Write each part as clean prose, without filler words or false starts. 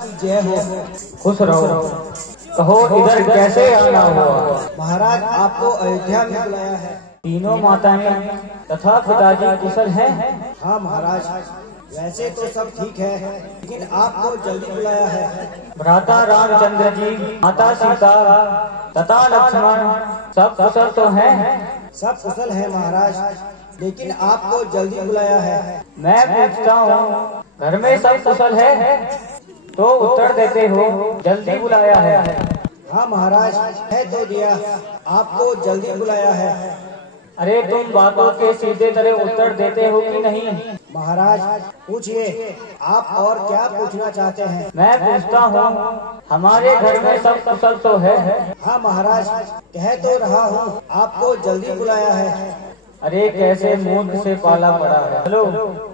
की जय हो। खुश रहो। कहो इधर कैसे आना हुआ? महाराज आपको अयोध्या में बुलाया है। तीनों माताएं तथा पिताजी कुशल हैं? हाँ महाराज, वैसे तो सब ठीक है, लेकिन आपको जल्दी बुलाया है। भ्राता रामचंद्र जी, माता सीता तथा लक्ष्मण सब कुशल तो हैं? सब कुशल है महाराज, लेकिन आपको जल्दी बुलाया है। मैं पूछता हूँ, घर में सब कुशल है? तो उत्तर देते हो जल्दी बुलाया है। हाँ महाराज, है तो दिया, आपको जल्दी बुलाया है। अरे तुम बातों के सीधे तरह उत्तर देते हो कि नहीं? महाराज पूछिए, आप और क्या पूछना चाहते हैं? मैं पूछता हूँ, हमारे घर में सब कुशल तो है? हाँ महाराज, कह तो रहा हूँ, आपको जल्दी बुलाया है। अरे कैसे मूर्ख से पाला पड़ा है। चलो।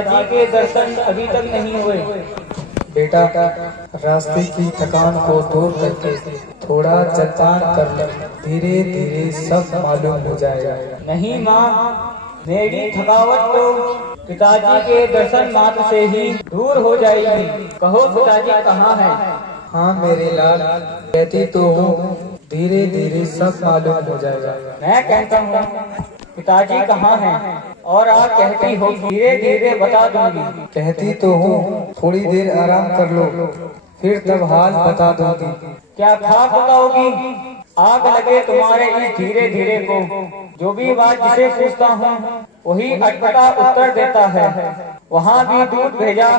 पिताजी के दर्शन अभी तक नहीं हुए। बेटा, रास्ते की थकान को दूर करके थोड़ा जलपान कर ले, धीरे धीरे सब मालूम हो जाएगा। नहीं माँ, मेरी थकावट तो पिताजी के दर्शन मात्र से ही दूर हो जाएगी। कहो पिताजी कहाँ हैं? हाँ मेरे लाल, कहती तो हूँ धीरे धीरे सब मालूम हो जाएगा। मैं कहता हूँ पिताजी कहाँ हैं, और आप कहती हो धीरे धीरे बता दूंगी। कहती तो हूँ थोड़ी देर आराम कर लो, फिर तब हाल बता दूंगी। क्या खाक बताओगी? आग लगे तुम्हारे इस धीरे धीरे को। जो भी बात जिसे पूछता हूँ वही अटपटा उत्तर देता है। वहाँ भी दूध भेजा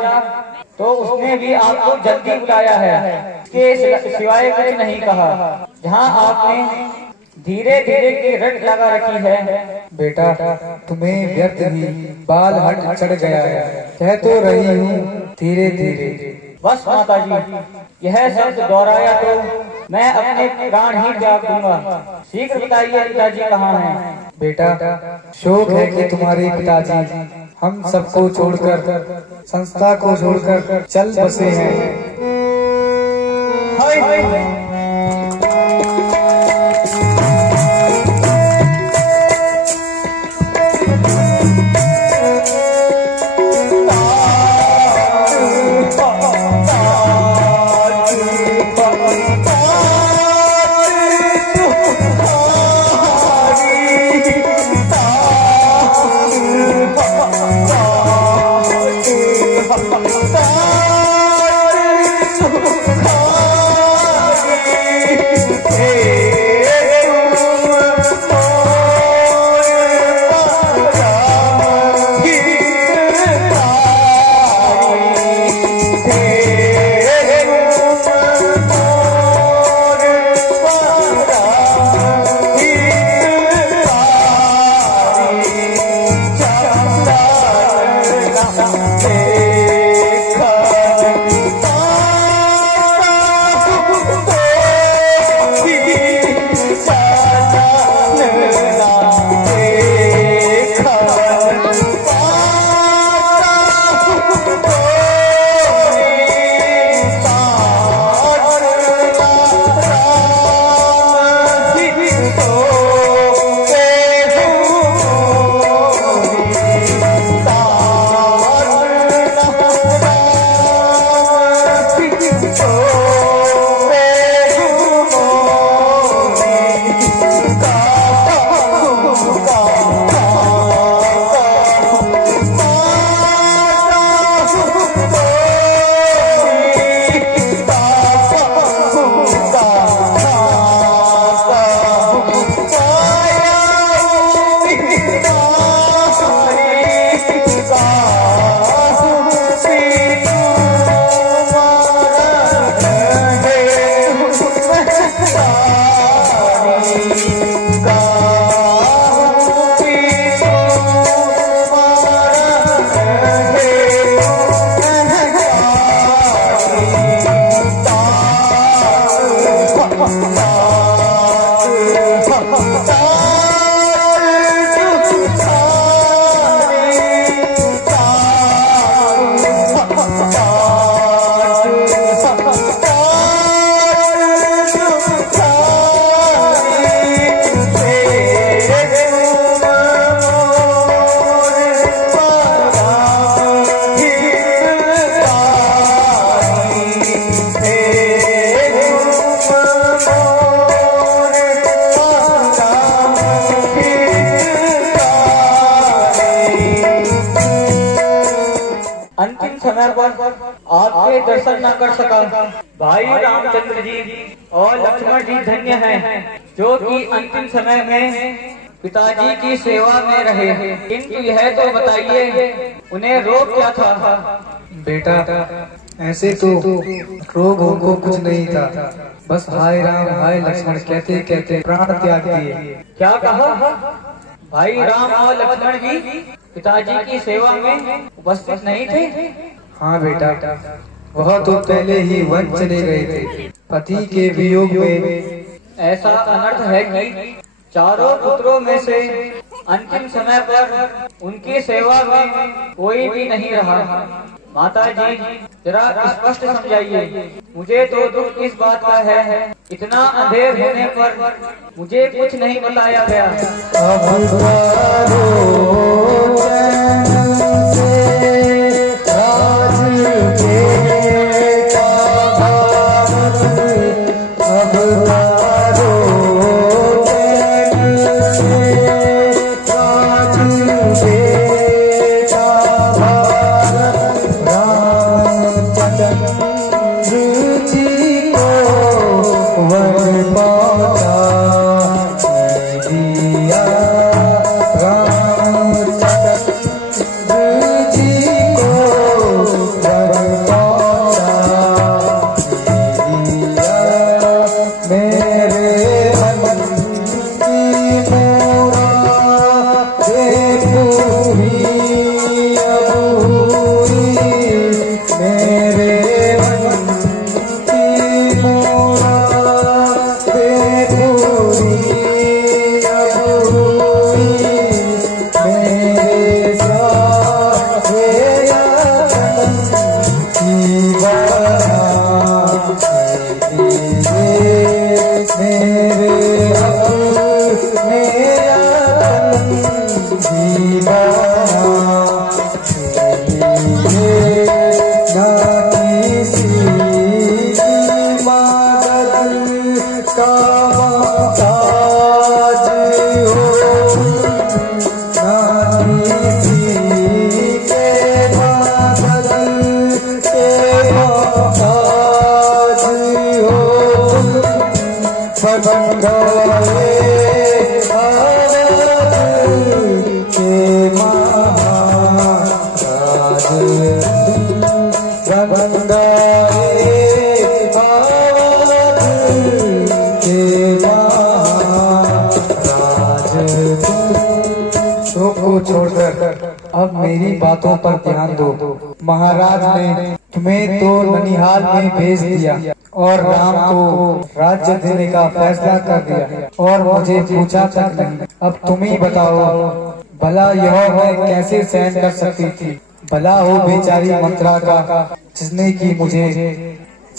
तो उसने भी आपको जल्दी बुलाया है, इसके सिवाय कुछ नहीं कहा। जहाँ आपने धीरे धीरे की रट लगा रखी है। बेटा, तुम्हें व्यर्थ ही बाल हट चढ़ गया है। कह तो रही हूँ धीरे धीरे। बस माताजी, यह शब्द दोहराया तो मैं अपने प्राण ही त्याग दूंगा। शीघ्र बताइए पिताजी कहाँ हैं? बेटा, शोक है कि तुम्हारे पिताजी हम सबको छोड़कर, संस्था को छोड़कर चल बसे हैं। हाय हाय। अंतिम समय पर आपके दर्शन न कर सका। भाई रामचंद्र जी और लक्ष्मण जी धन्य हैं, जो कि अंतिम समय में पिताजी की सेवा में रहे। किंतु यह तो बताइए उन्हें रोग क्या था? बेटा, ऐसे तो रोग उनको कुछ नहीं था, बस हाय राम हाय लक्ष्मण कहते कहते प्राण त्याग दिए। क्या कहा? भाई राम और लक्ष्मण जी पिताजी की सेवा में उपस्थित नहीं थे? हाँ बेटा, वह तो पहले ही वन चले गए थे पति के वियोग में। ऐसा अनर्थ है कि चारों पुत्रों में से अंतिम समय पर उनकी सेवा में कोई भी नहीं रहा। माता जी जरा स्पष्ट समझाइए, मुझे तो दुख इस बात का है, इतना अंधेर होने पर मुझे कुछ नहीं बताया गया। अब मेरी बातों पर ध्यान दो। महाराज ने तुम्हें तो ननिहाल में भेज दिया और राम को राज्य देने का फैसला कर दिया और मुझे पूछा तक नहीं। अब तुम ही बताओ, भला यह मैं कैसे सहन कर सकती थी? भला हो बेचारी मंत्रा का जिसने की मुझे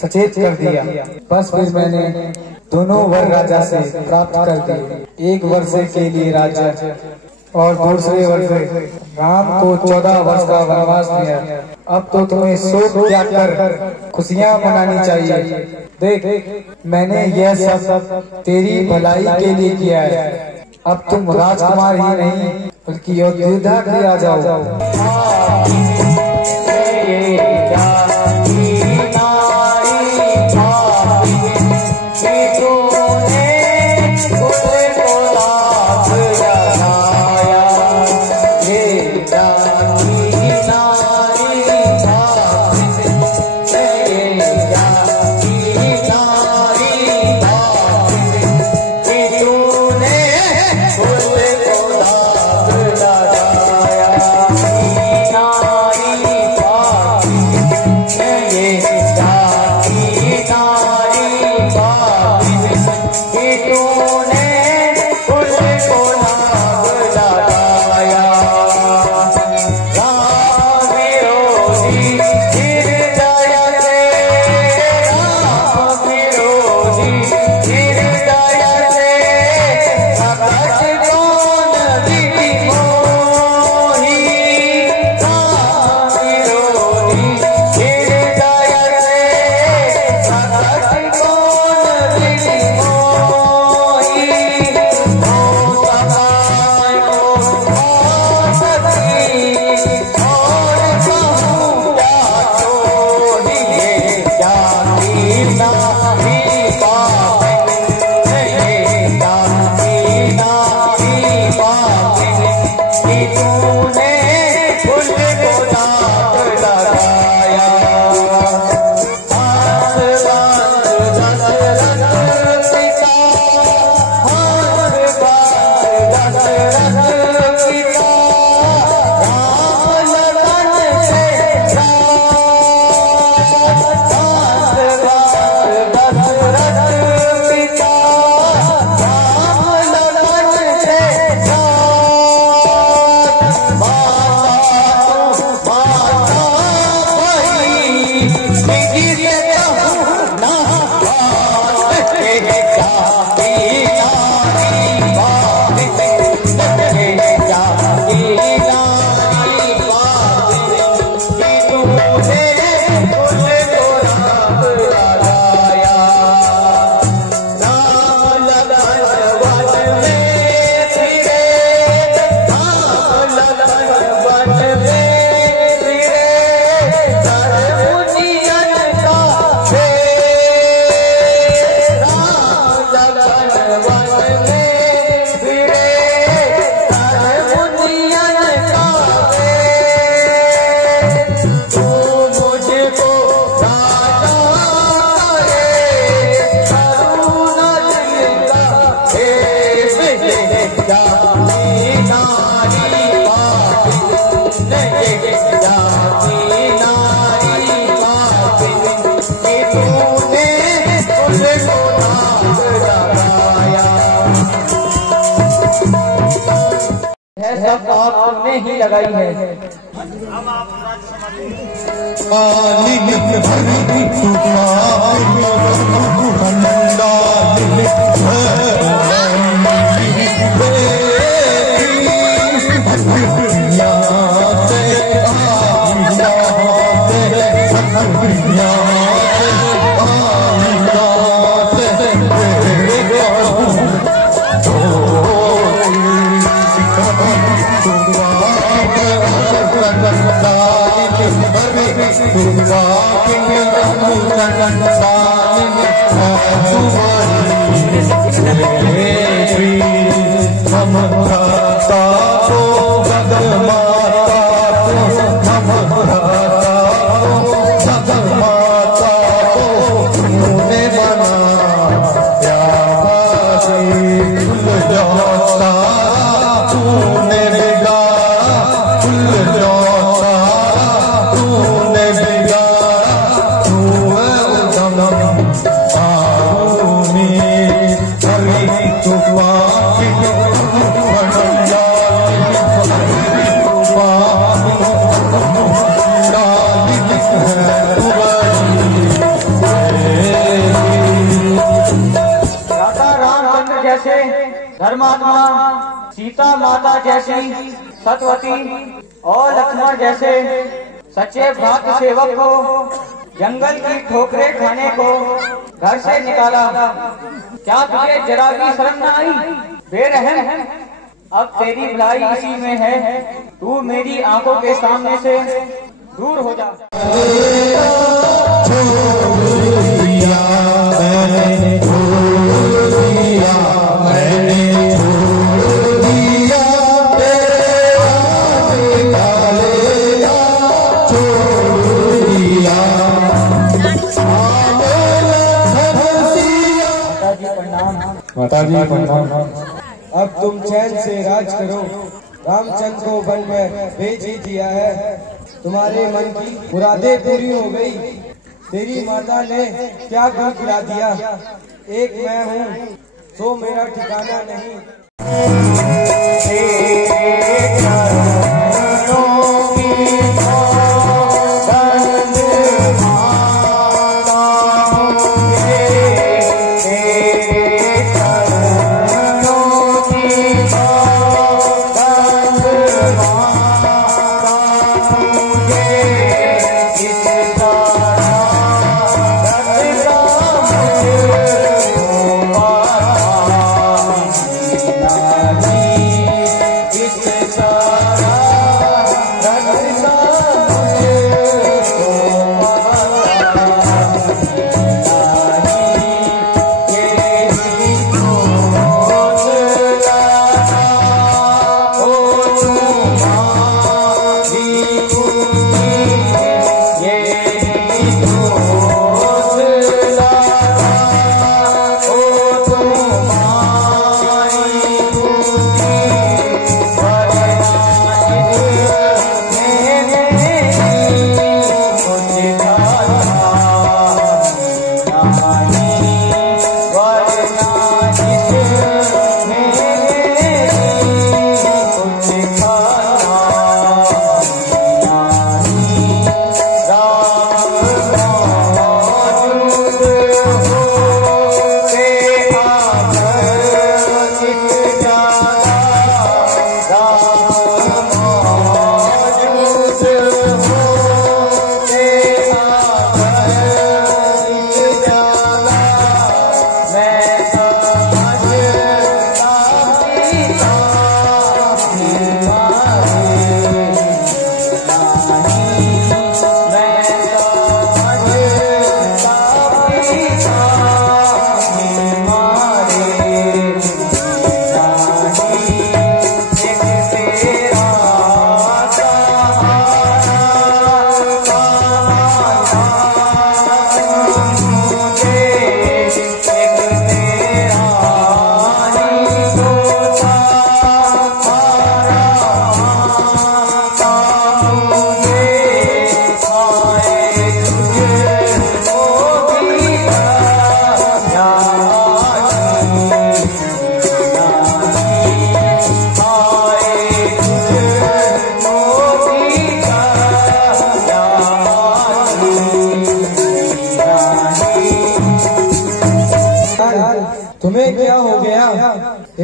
सचेत कर दिया। बस फिर मैंने दोनों वर राजा से प्राप्त कर दिए। एक वर्ष के लिए राज्य और दूसरे वर्ष राम को 14 वर्ष का वनवास दिया। अब तो तुम्हें शोक त्याग कर खुशियाँ मनानी चाहिए। देख, मैंने यह सब तेरी भलाई के लिए किया है। अब तुम राजकुमार ही नहीं बल्कि योद्धा भी आ जाओ। ना सब आग तुमने ही लगाई है। धर्मात्मा, सीता माता जैसी सतवती और लक्ष्मण जैसे सच्चे भक्त सेवक को जंगल की ठोकरें खाने को घर से निकाला। क्या तुझे जरा भी शर्म न आई बेरहम? अब तेरी भलाई इसी में है, तू मेरी आंखों के सामने से दूर हो जा। माताजी प्रणाम। अब तुम चैन से राज करो, रामचंद्र को वन में भेज ही दिया है। तुम्हारे मन की मुरादें पूरी हो गई। तेरी माता ने क्या गुण खिला दिया। एक मैं हूँ सो मेरा ठिकाना नहीं।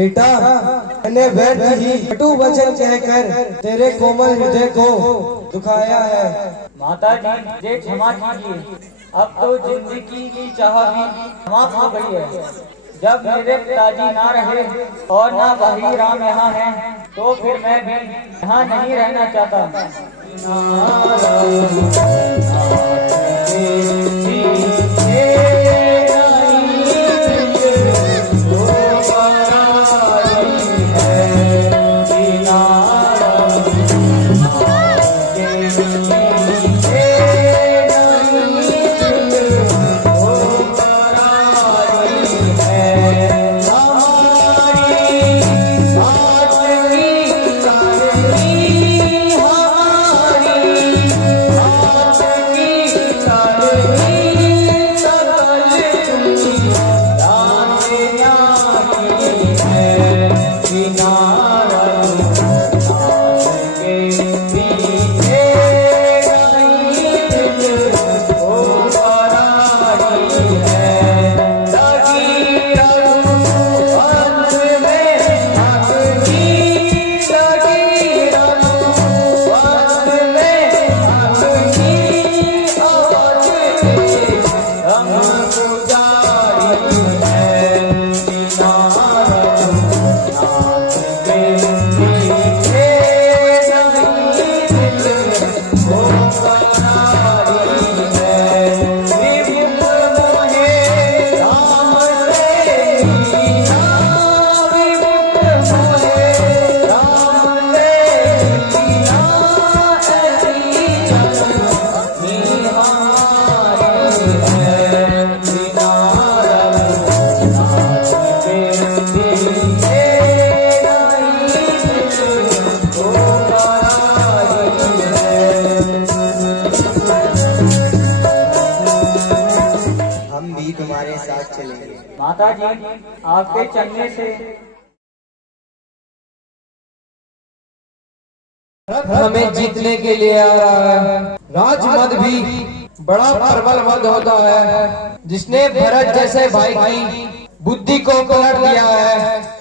बेटा, मैंने व्यर्थ ही कटु वचन कहकर तेरे कोमल हृदय को दुखाया है। माता जी, मुझे क्षमा कीजिए। अब तो जिंदगी की चाह भी समाप्त हो गई है। जब मेरे पिताजी ना रहे और ना भाई राम यहाँ है, तो फिर मैं भी यहाँ नहीं रहना चाहता। तुम्हारे साथ चलेंगे। माता जी, आपके चलने से हमें जीतने के लिए आ रहा है। राजमद भी बड़ा प्रबल मद होता है, जिसने भरत जैसे भाई की बुद्धि को पलट दिया है।